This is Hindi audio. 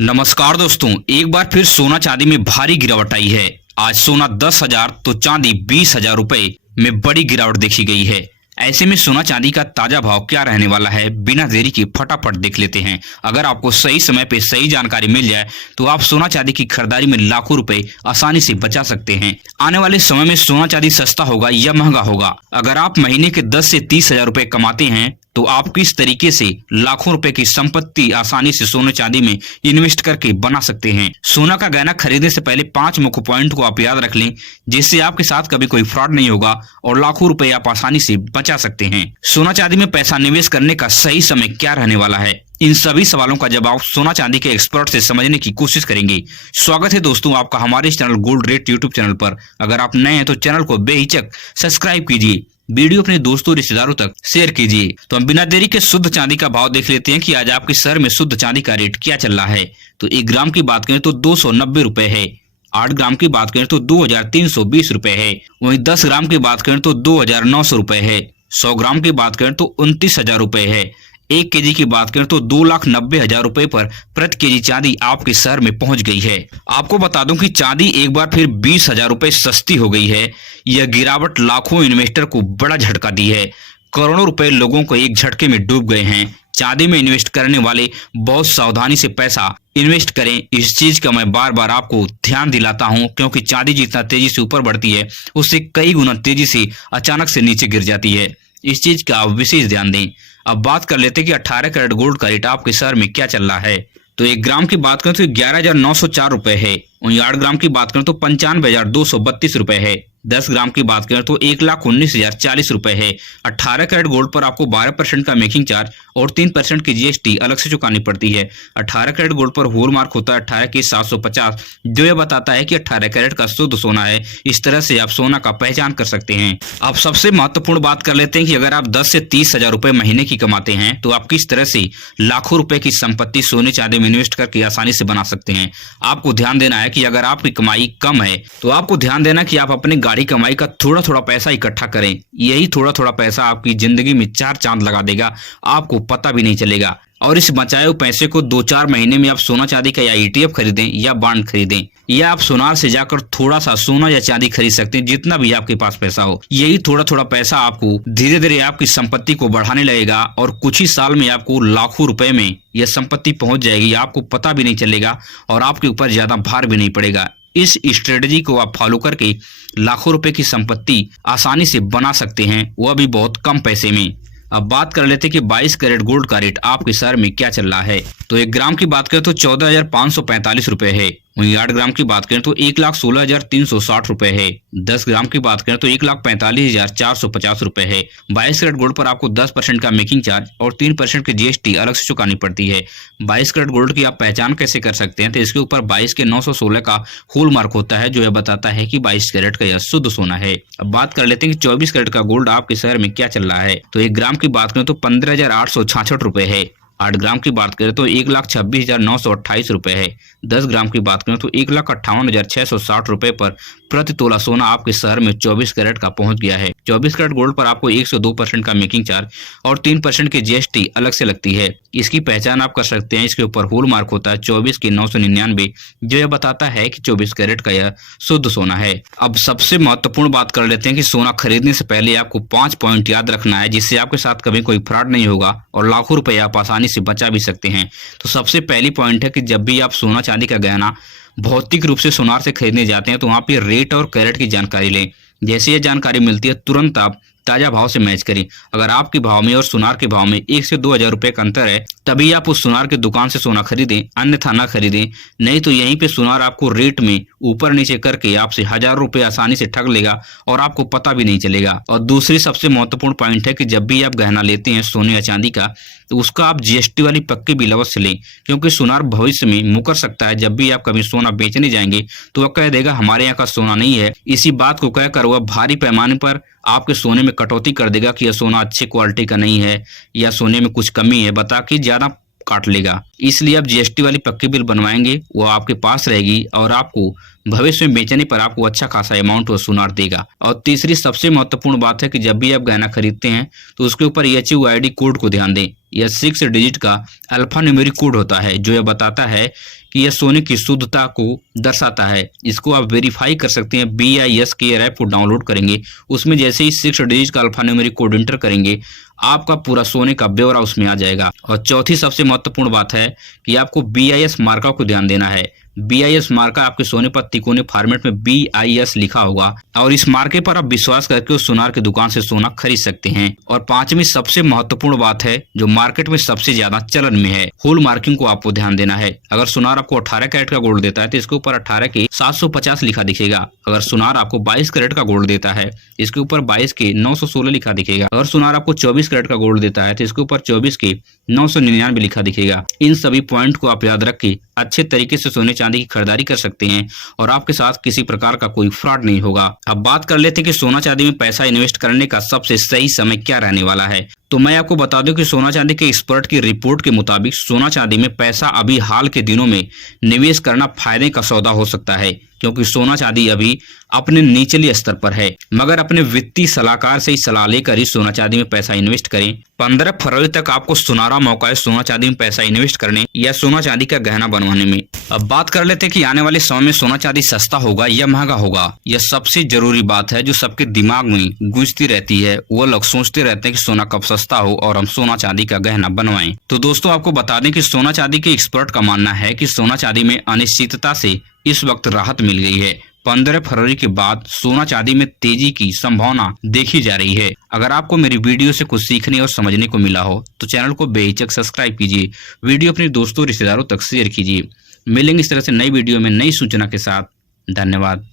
नमस्कार दोस्तों, एक बार फिर सोना चांदी में भारी गिरावट आई है। आज सोना 10,000 तो चांदी 20,000 रुपए में बड़ी गिरावट देखी गई है। ऐसे में सोना चांदी का ताजा भाव क्या रहने वाला है, बिना देरी के फटाफट देख लेते हैं। अगर आपको सही समय पे सही जानकारी मिल जाए तो आप सोना चांदी की खरीदारी में लाखों रुपए आसानी से बचा सकते हैं। आने वाले समय में सोना चांदी सस्ता होगा या महंगा होगा? अगर आप महीने के 10 से 30,000 रुपए कमाते हैं तो आप किस तरीके से लाखों रुपए की संपत्ति आसानी से सोने चांदी में इन्वेस्ट करके बना सकते हैं। सोना का गहना खरीदने से पहले 5 मुख्य पॉइंट को आप याद रख लें, जिससे आपके साथ कभी कोई फ्रॉड नहीं होगा और लाखों रुपए आप आसानी से बचा सकते हैं। सोना चांदी में पैसा निवेश करने का सही समय क्या रहने वाला है, इन सभी सवालों का जवाब सोना चांदी के एक्सपर्ट से समझने की कोशिश करेंगे। स्वागत है दोस्तों आपका हमारे इस channel gold rate YouTube channel पर। अगर आप नए हैं तो चैनल को बेहिचक सब्सक्राइब कीजिए, वीडियो अपने दोस्तों रिश्तेदारों तक शेयर कीजिए। तो हम बिना देरी के शुद्ध चांदी का भाव देख लेते हैं कि आज आपके शहर में शुद्ध चांदी का रेट क्या चल रहा है। तो 1 ग्राम की बात करें तो 290 रुपए है। 8 ग्राम की बात करें तो 2,320 रुपए है। वहीं 10 ग्राम की बात करें तो 2,900 रुपए है। 100 ग्राम की बात करें तो 29,000 रुपए है। 1 केजी की बात करें तो 2,90,000 रुपए पर प्रति केजी चांदी आपके शहर में पहुंच गई है। आपको बता दूं कि चांदी एक बार फिर 20,000 रुपए सस्ती हो गई है। यह गिरावट लाखों इन्वेस्टर को बड़ा झटका दी है। करोड़ों रुपए लोगों को एक झटके में डूब गए हैं। चांदी में इन्वेस्ट करने वाले बहुत सावधानी से पैसा इन्वेस्ट करें। इस चीज का मैं बार बार आपको ध्यान दिलाता हूं, क्योंकि चांदी जितना तेजी से ऊपर बढ़ती है उससे कई गुना तेजी से अचानक से नीचे गिर जाती है। इस चीज का आप विशेष ध्यान दें। अब बात कर लेते हैं कि 18 कैरेट गोल्ड का रेट आपके शहर में क्या चल रहा है। तो 1 ग्राम की बात करें तो 11,904 रुपए है। वहीं 8 ग्राम की बात करें तो 95,232 रुपए है। 10 ग्राम की बात करें तो 1,19,040 रुपए है। 18 कैरेट गोल्ड पर आपको 12% का मेकिंग चार्ज और 3% की जीएसटी अलग से चुकानी पड़ती है। 18 कैरेट गोल्ड पर होल मार्क होता है 18 के 750, जो यह बताता है कि 18 कैरेट का शुद्ध सोना है। इस तरह से आप सोना का पहचान कर सकते हैं। अब सबसे महत्वपूर्ण बात कर लेते हैं कि अगर आप 10 से 30,000 रुपए महीने की कमाते हैं तो आप किस तरह से लाखों रुपए की संपत्ति सोने चांदी में इन्वेस्ट करके आसानी से बना सकते हैं। आपको ध्यान देना है कि अगर आपकी कमाई कम है तो आपको ध्यान देना कि आप अपने गाड़ी कमाई का थोड़ा थोड़ा पैसा इकट्ठा करें। यही थोड़ा थोड़ा पैसा आपकी जिंदगी में 4 चांद लगा देगा, आपको पता भी नहीं चलेगा। और इस बचाए हुए पैसे को 2-4 महीने में आप सोना चांदी का या ईटीएफ खरीदें या बॉन्ड खरीदें, या आप सोनार से जाकर थोड़ा सा सोना या चांदी खरीद सकते हैं, जितना भी आपके पास पैसा हो। यही थोड़ा थोड़ा पैसा आपको धीरे धीरे आपकी संपत्ति को बढ़ाने लगेगा और कुछ ही साल में आपको लाखों रुपए में यह संपत्ति पहुंच जाएगी। आपको पता भी नहीं चलेगा और आपके ऊपर ज्यादा भार भी नहीं पड़ेगा। इस स्ट्रेटजी को आप फॉलो करके लाखों रुपए की संपत्ति आसानी से बना सकते हैं, वह भी बहुत कम पैसे में। अब बात कर लेते हैं कि 22 कैरेट गोल्ड का रेट आपके शहर में क्या चल रहा है। तो 1 ग्राम की बात करें तो 14,545 रुपए है। वहीं 8 ग्राम की बात करें तो 1,16,360 रुपए है। 10 ग्राम की बात करें तो 1,45,450 रुपए है। 22 कैरेट गोल्ड पर आपको 10% का मेकिंग चार्ज और 3% की जीएसटी अलग से चुकानी पड़ती है। 22 कैरेट गोल्ड की आप पहचान कैसे कर सकते हैं, तो इसके ऊपर 22 के 916 का होल मार्क होता है, जो यह बताता है कि 22 कैरेट का यह शुद्ध सोना है। अब बात कर लेते हैं कि 24 कैरेट का गोल्ड आपके शहर में क्या चल रहा है। तो 1 ग्राम की बात करें तो 15,866 रुपए है। 8 ग्राम की बात करें तो 1,26,928 रुपए है। 10 ग्राम की बात करें तो 1,58,660 रुपए पर प्रति तोला सोना आपके शहर में 24 कैरेट का पहुंच गया है। 24 कैरेट गोल्ड पर आपको 102% का मेकिंग चार्ज और 3% की जीएसटी अलग से लगती है। इसकी पहचान आप कर सकते हैं। इसके ऊपर होल मार्क होता है 24 के 999, जो यह बताता है कि 24 कैरेट का यह शुद्ध सोना है। अब सबसे महत्वपूर्ण बात कर लेते हैं कि सोना खरीदने से पहले आपको 5 पॉइंट याद रखना है, जिससे आपके साथ कभी कोई फ्रॉड नहीं होगा और लाखों रुपए आप आसानी से बचा भी सकते हैं। तो सबसे पहली पॉइंट है कि जब भी आप सोना चांदी का गहना भौतिक रूप से सोनार से खरीदने जाते हैं तो वहां पे रेट और कैरेट की जानकारी लें। जैसे यह जानकारी मिलती है तुरंत आप ताजा भाव से मैच करें। अगर आपके भाव में और सुनार के भाव में 1 से 2,000 रुपए का अंतर है तभी आप उस सुनार की दुकान से सोना खरीदें, अन्यथा ना खरीदें। नहीं तो यहीं पे सुनार आपको रेट में ऊपर नीचे करके आपसे हजारों रुपए आसानी से ठग लेगा और आपको पता भी नहीं चलेगा। और दूसरी सबसे महत्वपूर्ण पॉइंट है कि जब भी आप गहना लेते हैं सोने या चांदी का, तो उसका आप जीएसटी वाली पक्की बिल अवश्य लें, क्योंकि सुनार भविष्य में मुकर सकता है। जब भी आप कभी सोना बेचने जाएंगे तो वह कह देगा हमारे यहाँ का सोना नहीं है। इसी बात को कहकर वह भारी पैमाने पर आपके सोने में कटौती कर देगा कि यह सोना अच्छी क्वालिटी का नहीं है या सोने में कुछ कमी है, बता के ज्यादा काट लेगा। इसलिए आप जीएसटी वाली पक्की बिल बनवाएंगे, वो आपके पास रहेगी और आपको भविष्य में बेचने पर आपको अच्छा खासा अमाउंट वो सुनार देगा। और तीसरी सबसे महत्वपूर्ण बात है कि जब भी आप गहना खरीदते हैं तो उसके ऊपर HUID कोड को ध्यान दें। यह 6 डिजिट का अल्फा न्यूमेरिक कोड होता है जो यह बताता है कि यह सोने की शुद्धता को दर्शाता है। इसको आप वेरीफाई कर सकते हैं। BIS केयर ऐप को डाउनलोड करेंगे, उसमें जैसे ही 6 डिजिट का अल्फा न्यूमेरिक कोड एंटर करेंगे आपका पूरा सोने का ब्यौरा उसमें आ जाएगा। और चौथी सबसे महत्वपूर्ण बात है कि आपको BIS मार्का को ध्यान देना है। BIS मार्का आपके सोने पर तिकोने फॉर्मेट में BIS लिखा होगा और इस मार्के पर आप विश्वास करके उस सुनार की दुकान से सोना खरीद सकते हैं। और पांचवी सबसे महत्वपूर्ण बात है जो मार्केट में सबसे ज्यादा चलन में है, होल मार्किंग को आपको ध्यान देना है। अगर सुनार आपको 18 कैरेट का गोल्ड देता है तो इसके ऊपर 18 के 750 लिखा दिखेगा। अगर सुनार आपको 22 कैरेट का गोल्ड देता है इसके ऊपर 22 के 916 लिखा दिखेगा। अगर सुनार आपको 24 कैरेट का गोल्ड देता है तो इसके ऊपर 24 के 999 लिखा दिखेगा। इन सभी पॉइंट को आप याद रख के अच्छे तरीके से सोने चांदी की खरीदारी कर सकते हैं और आपके साथ किसी प्रकार का कोई फ्रॉड नहीं होगा। अब बात कर लेते हैं कि सोना चांदी में पैसा इन्वेस्ट करने का सबसे सही समय क्या रहने वाला है। तो मैं आपको बता दूं कि सोना चांदी के एक्सपर्ट की रिपोर्ट के मुताबिक सोना चांदी में पैसा अभी हाल के दिनों में निवेश करना फायदे का सौदा हो सकता है, क्योंकि सोना चांदी अभी अपने निचले स्तर पर है। मगर अपने वित्तीय सलाहकार से ही सलाह लेकर ही सोना चांदी में पैसा इन्वेस्ट करें। 15 फरवरी तक आपको सुनहरा मौका है सोना चांदी में पैसा इन्वेस्ट करने या सोना चांदी का गहना बनवाने में। अब बात कर लेते हैं कि आने वाले समय में सोना चांदी सस्ता होगा या महंगा होगा। यह सबसे जरूरी बात है जो सबके दिमाग में गूंजती रहती है। वो लोग सोचते रहते हैं कि सोना कब सस्ता हो और हम सोना चांदी का गहना बनवाएं। तो दोस्तों आपको बता दें कि सोना चांदी के एक्सपर्ट का मानना है कि सोना चांदी में अनिश्चितता से इस वक्त राहत मिल गई है। 15 फरवरी के बाद सोना चांदी में तेजी की संभावना देखी जा रही है। अगर आपको मेरी वीडियो से कुछ सीखने और समझने को मिला हो तो चैनल को बेहिचक सब्सक्राइब कीजिए, वीडियो अपने दोस्तों रिश्तेदारों तक शेयर कीजिए। मिलेंगे इस तरह से नई वीडियो में नई सूचना के साथ। धन्यवाद।